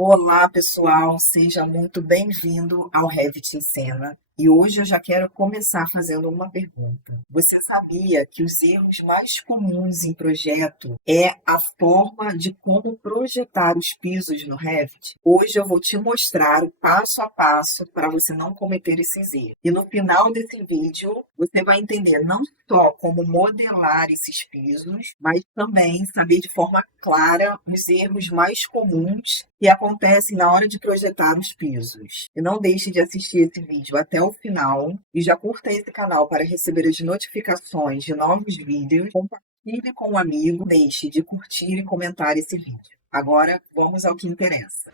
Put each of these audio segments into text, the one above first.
Olá, pessoal, seja muito bem-vindo ao Revit em Cena. E hoje eu já quero começar fazendo uma pergunta. Você sabia que os erros mais comuns em projeto é a forma de como projetar os pisos no Revit? Hoje eu vou te mostrar o passo a passo para você não cometer esses erros. E no final desse vídeo, você vai entender não só como modelar esses pisos, mas também saber de forma clara os erros mais comuns que acontecem na hora de projetar os pisos. E não deixe de assistir esse vídeo até o final e já curta esse canal para receber as notificações de novos vídeos. Compartilhe com um amigo, deixe de curtir e comentar esse vídeo. Agora vamos ao que interessa.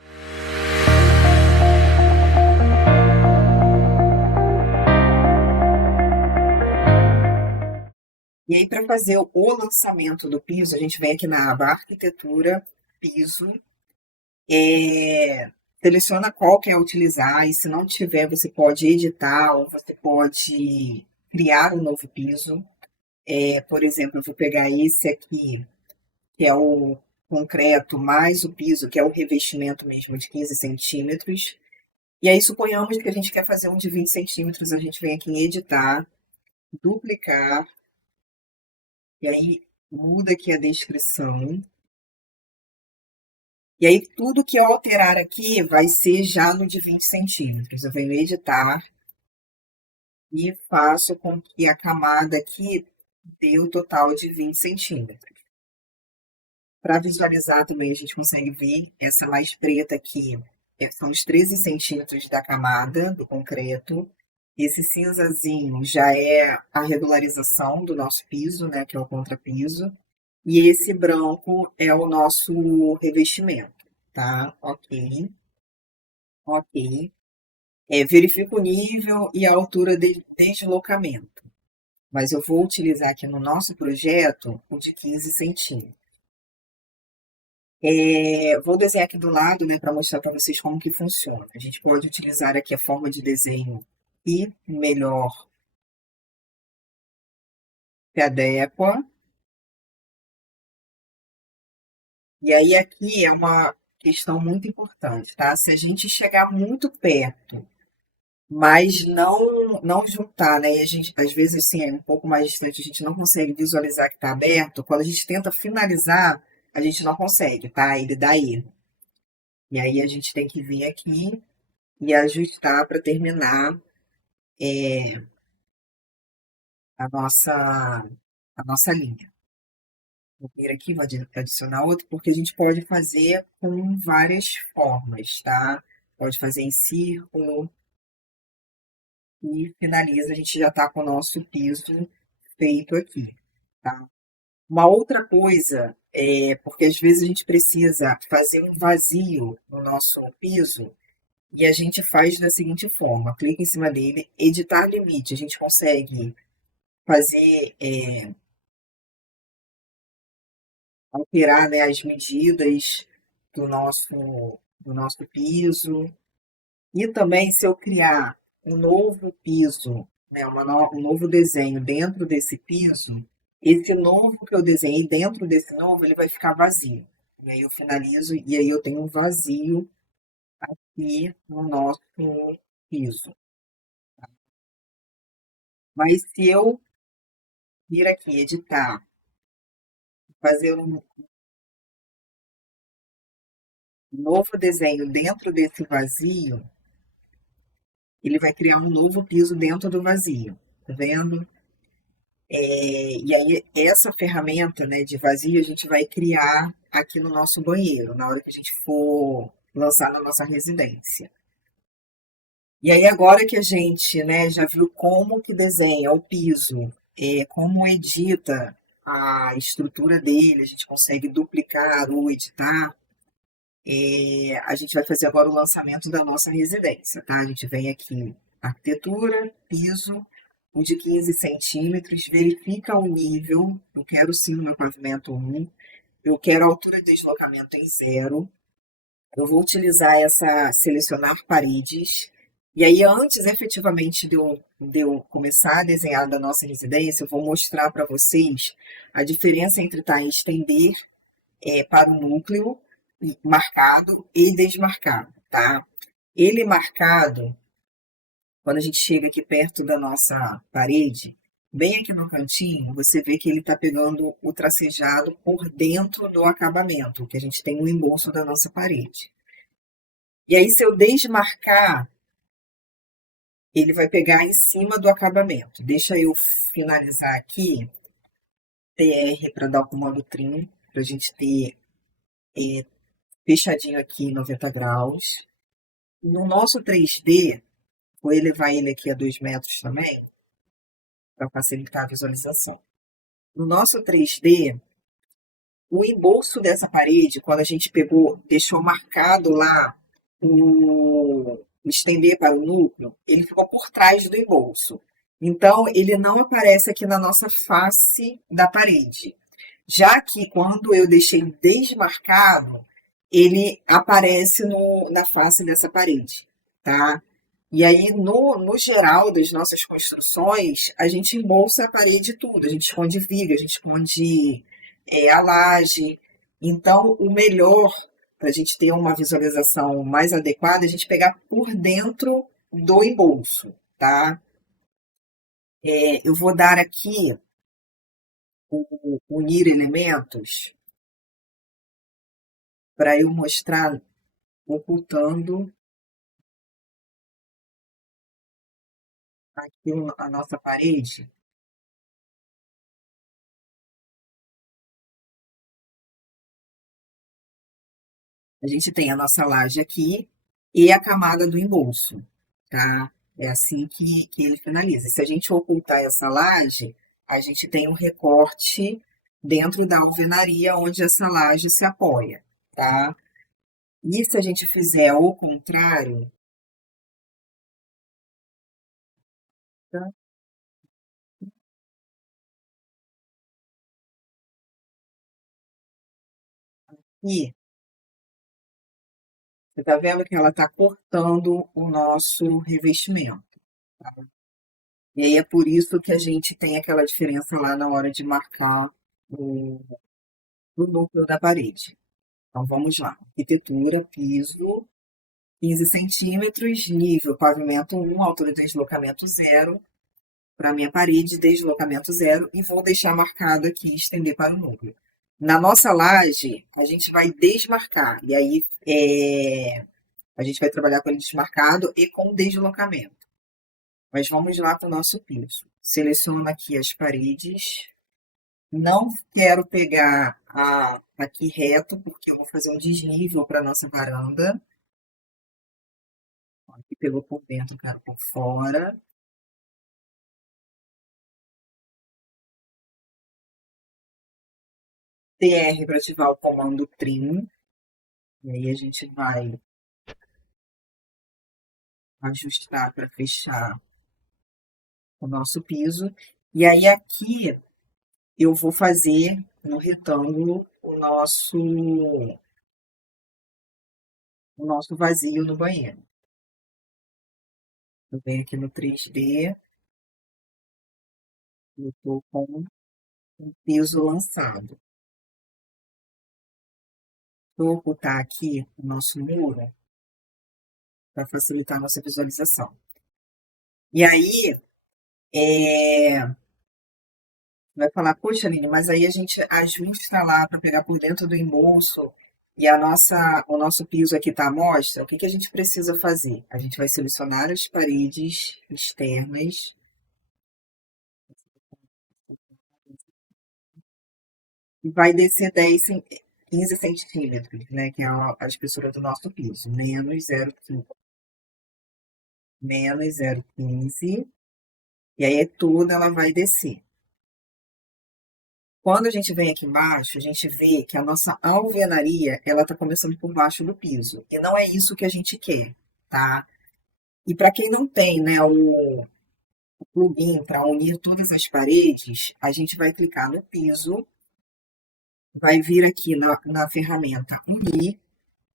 E aí, para fazer o lançamento do piso, a gente vem aqui na aba Arquitetura, Piso, seleciona qual quer utilizar, e se não tiver, você pode editar ou você pode criar um novo piso. Por exemplo, eu vou pegar esse aqui, que é o concreto mais o piso, que é o revestimento mesmo de 15 centímetros. E aí, suponhamos que a gente quer fazer um de 20 centímetros, a gente vem aqui em editar, duplicar, e aí muda aqui a descrição. E aí, tudo que eu alterar aqui vai ser já no de 20 centímetros. Eu venho editar e faço com que a camada aqui dê o total de 20 centímetros. Para visualizar também, a gente consegue ver essa mais preta aqui, são os 13 centímetros da camada do concreto. Esse cinzazinho já é a regularização do nosso piso, né, que é o contrapiso. E esse branco é o nosso revestimento, tá? Ok, ok. Verifica o nível e a altura de deslocamento. Mas eu vou utilizar aqui no nosso projeto o de 15 centímetros. Vou desenhar aqui do lado, né, para mostrar para vocês como que funciona. A gente pode utilizar aqui a forma de desenho e melhor se adequa. E aí aqui é uma questão muito importante, tá? Se a gente chegar muito perto, mas não juntar, né? E a gente, às vezes, assim, é um pouco mais distante, a gente não consegue visualizar que está aberto. Quando a gente tenta finalizar, a gente não consegue, tá? Ele dá erro. E aí a gente tem que vir aqui e ajustar para terminar a nossa linha. Vou vir aqui, vou adicionar outro, porque a gente pode fazer com várias formas, tá? Pode fazer em círculo e finaliza, a gente já está com o nosso piso feito aqui, tá? Uma outra coisa, porque às vezes a gente precisa fazer um vazio no nosso piso e a gente faz da seguinte forma: clica em cima dele, editar limite, a gente consegue fazer, alterar, né, as medidas do nosso piso. E também, se eu criar um novo piso, né, um novo desenho dentro desse piso, esse novo que eu desenhei dentro desse novo, ele vai ficar vazio. E aí eu finalizo e aí eu tenho um vazio aqui no nosso piso. Mas se eu vir aqui, editar, fazer um novo desenho dentro desse vazio, ele vai criar um novo piso dentro do vazio. Tá vendo? E aí, essa ferramenta, né, de vazio, a gente vai criar aqui no nosso banheiro, na hora que a gente for lançar na nossa residência. E aí, agora que a gente, né, já viu como que desenha o piso, como edita a estrutura dele, a gente consegue duplicar ou editar, a gente vai fazer agora o lançamento da nossa residência, tá? A gente vem aqui, arquitetura, piso, o de 15 centímetros, verifica o nível, eu quero sim no meu pavimento 1, eu quero a altura de deslocamento em 0, eu vou utilizar selecionar paredes, e aí antes efetivamente de eu começar a desenhar da nossa residência, eu vou mostrar para vocês a diferença entre estender para o núcleo marcado e desmarcado, tá? Ele marcado, quando a gente chega aqui perto da nossa parede, bem aqui no cantinho, você vê que ele está pegando o tracejado por dentro do acabamento, que a gente tem no embolso da nossa parede. E aí, se eu desmarcar, ele vai pegar em cima do acabamento. Deixa eu finalizar aqui, TR para dar o comando trim, para a gente ter fechadinho aqui 90 graus. No nosso 3D, vou elevar ele aqui a 2 metros também, para facilitar a visualização. No nosso 3D, o embolso dessa parede, quando a gente pegou, deixou marcado lá o estender para o núcleo, ele ficou por trás do embolso. Então, ele não aparece aqui na nossa face da parede. Já que quando eu deixei desmarcado, ele aparece na face dessa parede, tá? E aí, no geral das nossas construções, a gente embolsa a parede tudo. A gente esconde viga, a gente esconde a laje. Então, o melhor para a gente ter uma visualização mais adequada é a gente pegar por dentro do embolso, tá? Eu vou dar aqui unir elementos para eu mostrar ocultando aqui a nossa parede. A gente tem a nossa laje aqui e a camada do embolso, tá? É assim que ele finaliza. Se a gente ocultar essa laje, a gente tem um recorte dentro da alvenaria onde essa laje se apoia, tá? E se a gente fizer o contrário, tá? E você tá vendo que ela tá cortando o nosso revestimento, tá? E aí é por isso que a gente tem aquela diferença lá na hora de marcar o núcleo da parede. Então vamos lá. Arquitetura, piso, 15 centímetros, nível pavimento 1, altura de deslocamento 0, para a minha parede, deslocamento 0, e vou deixar marcado aqui, estender para o núcleo. Na nossa laje, a gente vai desmarcar, e aí a gente vai trabalhar com ele desmarcado e com deslocamento. Mas vamos lá para o nosso piso. Seleciono aqui as paredes. Não quero pegar aqui reto, porque eu vou fazer um desnível para nossa varanda. Aqui pegou por dentro, quero por fora. TR para ativar o comando trim. E aí a gente vai ajustar para fechar o nosso piso. E aí aqui eu vou fazer no retângulo o nosso vazio no banheiro. Eu venho aqui no 3D, eu estou com o piso lançado. Vou ocultar aqui o nosso muro para facilitar a nossa visualização. E aí, vai falar, poxa, Aline, mas aí a gente ajusta lá para pegar por dentro do embolso e o nosso piso aqui está à mostra. O que que a gente precisa fazer? A gente vai selecionar as paredes externas e vai descer 15 centímetros, né, que é a espessura do nosso piso, menos 0,15, e aí toda ela vai descer. Quando a gente vem aqui embaixo, a gente vê que a nossa alvenaria, ela está começando por baixo do piso. E não é isso que a gente quer, tá? E para quem não tem, né, o plugin para unir todas as paredes, a gente vai clicar no piso, vai vir aqui na ferramenta unir,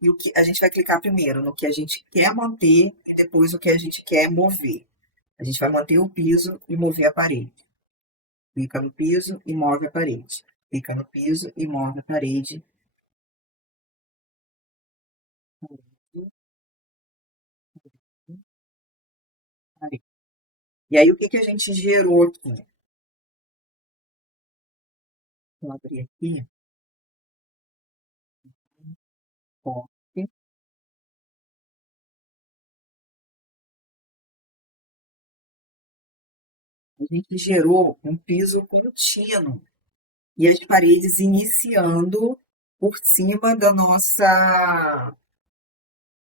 e o que a gente vai clicar primeiro no que a gente quer manter e depois o que a gente quer mover. A gente vai manter o piso e mover a parede. Clica no piso e move a parede. Clica no piso e move a parede. E aí, o que que a gente gerou aqui? Vou abrir aqui, ó. A gente gerou um piso contínuo e as paredes iniciando por cima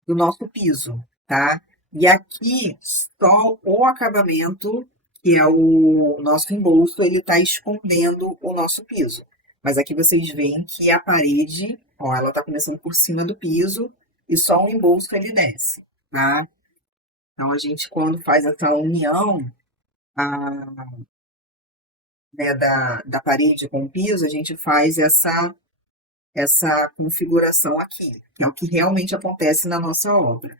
do nosso piso, tá? E aqui só o acabamento, que é o nosso embolso, ele tá escondendo o nosso piso. Mas aqui vocês veem que a parede, ó, ela tá começando por cima do piso e só o embolso ele desce, tá? Então a gente quando faz essa união né, da parede com o piso, a gente faz essa configuração aqui, que é o que realmente acontece na nossa obra.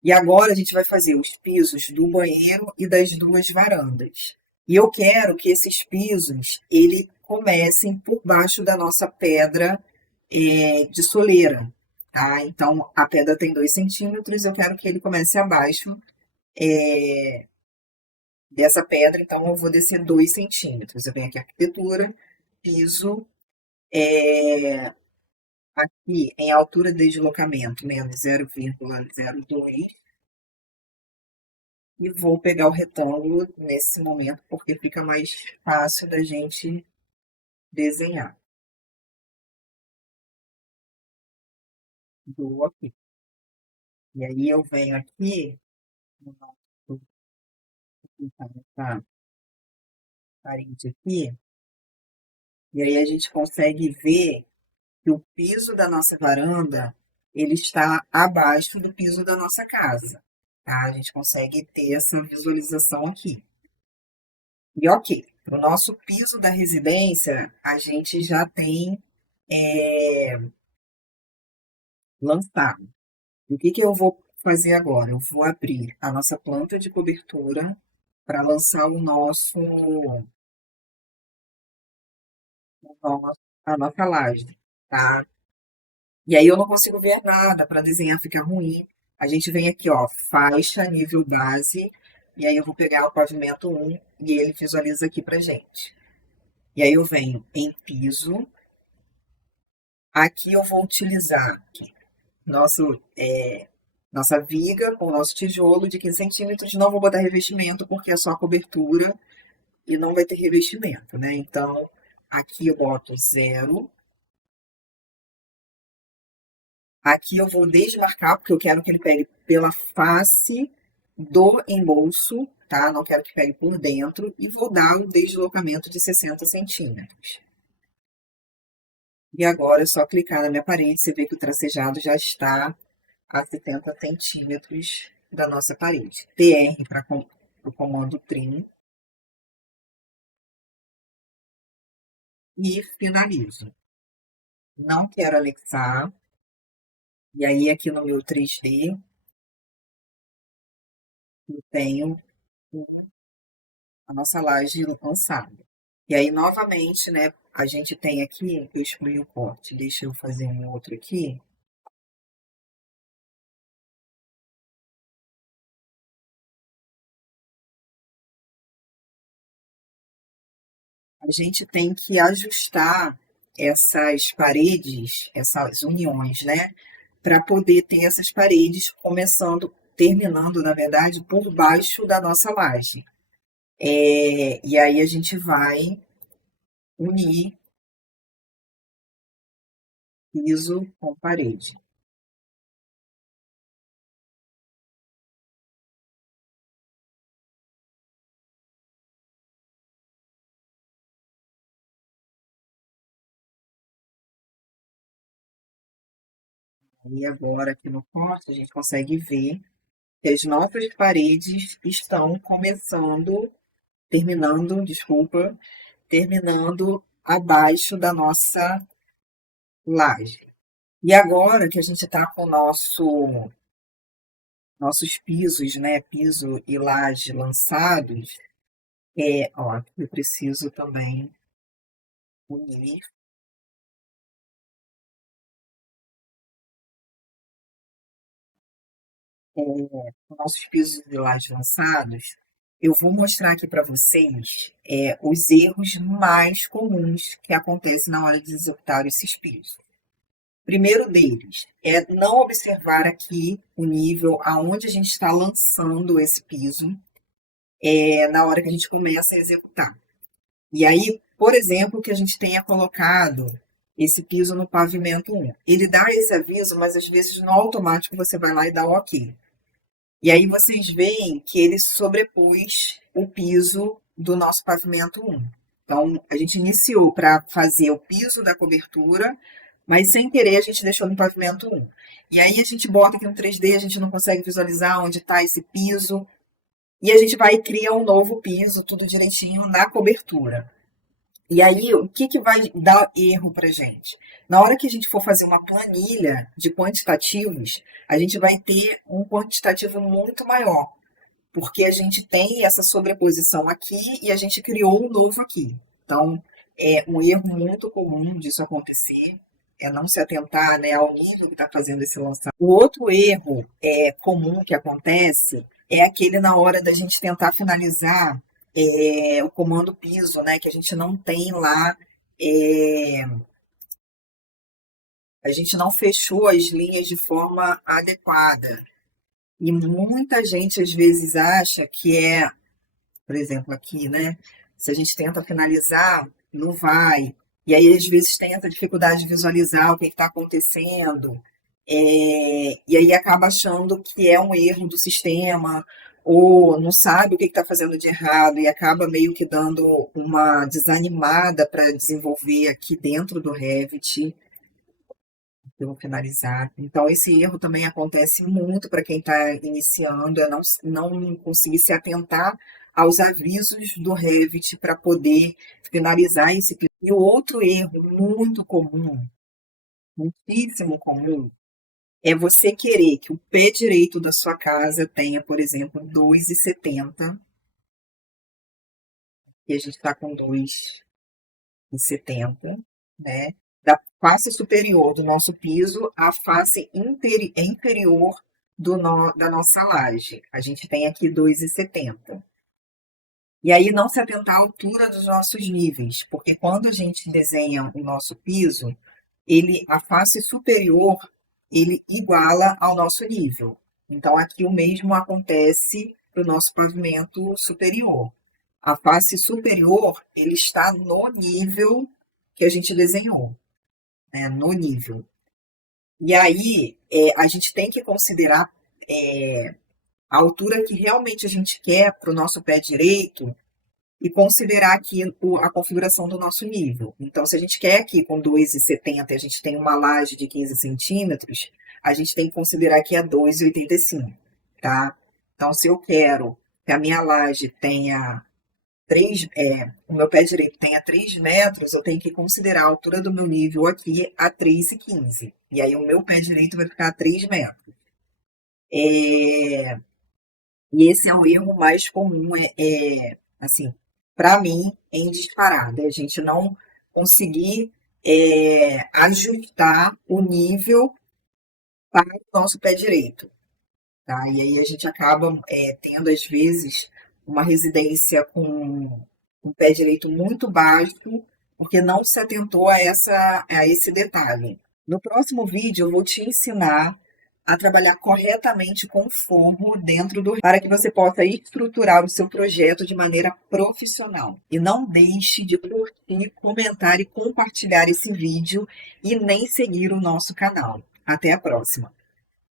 E agora a gente vai fazer os pisos do banheiro e das duas varandas. E eu quero que esses pisos, ele comecem por baixo da nossa pedra de soleira, tá? Então, a pedra tem 2 centímetros, eu quero que ele comece abaixo dessa pedra, então eu vou descer 2 centímetros. Eu venho aqui arquitetura, piso, aqui em altura de deslocamento, menos 0,02, e vou pegar o retângulo nesse momento, porque fica mais fácil da gente desenhar. Dou aqui. E aí eu venho aqui, no nosso, nessa parede aqui, e aí a gente consegue ver que o piso da nossa varanda, ele está abaixo do piso da nossa casa, tá? A gente consegue ter essa visualização aqui. E ok, para o nosso piso da residência, a gente já tem lançado. E o que que eu vou fazer agora? Eu vou abrir a nossa planta de cobertura para lançar a nossa laje, tá? E aí eu não consigo ver nada, para desenhar fica ruim. A gente vem aqui, ó, faixa, nível base, e aí eu vou pegar o pavimento 1 e ele visualiza aqui pra gente. E aí eu venho em piso, aqui eu vou utilizar nosso, nossa viga com o nosso tijolo de 15 centímetros. Não vou botar revestimento porque é só a cobertura e não vai ter revestimento, né? Então, aqui eu boto 0. Aqui eu vou desmarcar porque eu quero que ele pegue pela face do embolso, tá? Não quero que pegue por dentro. E vou dar um deslocamento de 60 centímetros. E agora é só clicar na minha parede, você vê que o tracejado já está a 70 centímetros da nossa parede. TR para o comando trim e finalizo. Não quero anexar. E aí, aqui no meu 3D, eu tenho a nossa laje lançada. E aí, novamente, né, a gente tem aqui, eu excluí o corte, deixa eu fazer um outro aqui. A gente tem que ajustar essas paredes, essas uniões, né, para poder ter essas paredes terminando, na verdade, por baixo da nossa laje. E aí a gente vai unir piso com parede. E agora aqui no corte a gente consegue ver que as nossas paredes estão terminando abaixo da nossa laje. E agora que a gente está com nossos pisos, né, piso e laje lançados, ó, eu preciso também unir nossos pisos de laje lançados, eu vou mostrar aqui para vocês os erros mais comuns que acontecem na hora de executar esses pisos. Primeiro deles é não observar aqui o nível aonde a gente está lançando esse piso na hora que a gente começa a executar. E aí, por exemplo, que a gente tenha colocado esse piso no pavimento 1. Ele dá esse aviso, mas às vezes no automático você vai lá e dá o OK. E aí vocês veem que ele sobrepôs o piso do nosso pavimento 1. Então, a gente iniciou para fazer o piso da cobertura, mas sem querer a gente deixou no pavimento 1. E aí a gente bota aqui no 3D, a gente não consegue visualizar onde está esse piso, e a gente vai e cria um novo piso, tudo direitinho, na cobertura. E aí, o que vai dar erro para gente? Na hora que a gente for fazer uma planilha de quantitativos, a gente vai ter um quantitativo muito maior, porque a gente tem essa sobreposição aqui e a gente criou um novo aqui. Então, é um erro muito comum disso acontecer, é não se atentar, né, ao nível que está fazendo esse lançamento. O outro erro comum que acontece é aquele na hora da gente tentar finalizar o comando piso, né, que a gente não tem lá, a gente não fechou as linhas de forma adequada. E muita gente às vezes acha que por exemplo, aqui, né, se a gente tenta finalizar, não vai. E aí, às vezes, tem essa dificuldade de visualizar o que está acontecendo. E aí acaba achando que é um erro do sistema, ou não sabe o que está fazendo de errado, e acaba meio que dando uma desanimada para desenvolver aqui dentro do Revit. Eu vou finalizar. Então, esse erro também acontece muito para quem está iniciando, é não conseguir se atentar aos avisos do Revit para poder finalizar esse piso. E o outro erro muito comum, muitíssimo comum, é você querer que o pé direito da sua casa tenha, por exemplo, 2,70, e a gente está com 2,70, né? Da face superior do nosso piso à face inferior da nossa laje. A gente tem aqui 2,70. E aí não se atentar à altura dos nossos níveis, porque quando a gente desenha o nosso piso, a face superior, ele iguala ao nosso nível. Então, aqui o mesmo acontece para o nosso pavimento superior. A face superior, ele está no nível que a gente desenhou, né? No nível. E aí, a gente tem que considerar a altura que realmente a gente quer para o nosso pé direito, e considerar aqui a configuração do nosso nível. Então, se a gente quer aqui com 2,70 a gente tem uma laje de 15 centímetros, a gente tem que considerar aqui a 2,85, tá? Então, se eu quero que a minha laje tenha o meu pé direito tenha 3 metros, eu tenho que considerar a altura do meu nível aqui a 3,15. E aí, o meu pé direito vai ficar a 3 metros. E esse é o erro mais comum, assim, para mim, em disparada. A gente não conseguir ajustar o nível para o nosso pé direito. Tá? E aí a gente acaba tendo, às vezes, uma residência com um pé direito muito baixo, porque não se atentou a esse detalhe. No próximo vídeo, eu vou te ensinar a trabalhar corretamente com forro dentro para que você possa estruturar o seu projeto de maneira profissional. E não deixe de curtir, comentar e compartilhar esse vídeo e nem seguir o nosso canal. Até a próxima!